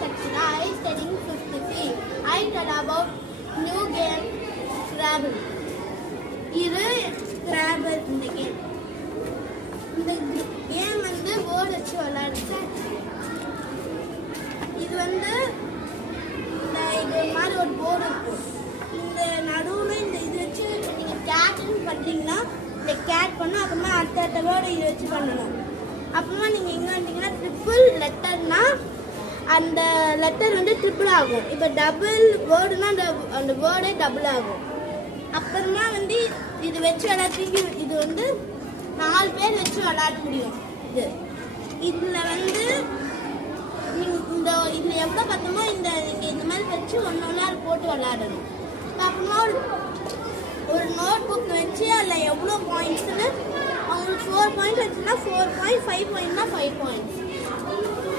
section. I studying 5th C. I tell about new game Scrabble. இது Scrabble இந்த game. இந்த game வந்து board வச்சு விளையாடுறேன். இது வந்து இது மாதிரி ஒரு போர்டு இருக்கும். இந்த நடுவில் இந்த இது வச்சு நீங்கள் கேட்னு பண்ணுறீங்கன்னா இந்த கேட் பண்ணணும். அப்புறமா அடுத்த வேர்டு இது வச்சு பண்ணணும். அப்புறமா நீங்கள் எங்கே வந்தீங்கன்னா ட்ரிபிள் லெட்டர்னா அந்த லெட்டர் வந்து ட்ரிபிள் ஆகும். இப்போ டபுள் வேர்டுனா அந்த வேர்டே டபுள் ஆகும். அப்புறமா வந்து இது வச்சு விளையாடுறீங்க. இது வந்து 4 பேர் வச்சு விளையாட முடியும். இதில் வந்து இதில் எவ்வளோ பார்த்தோமோ நீங்கள் இந்த மாதிரி வச்சு ஒன்றா போட்டு விளையாடணும். அப்புறமா ஒரு நோட் புக் வச்சு அதில் எவ்வளோ பாயிண்ட்ஸ்னு அவங்களுக்கு 4 பாயிண்ட் வச்சுன்னா 4 பாயிண்ட், 5 பாயிண்ட்னா 5 பாயிண்ட்ஸ்.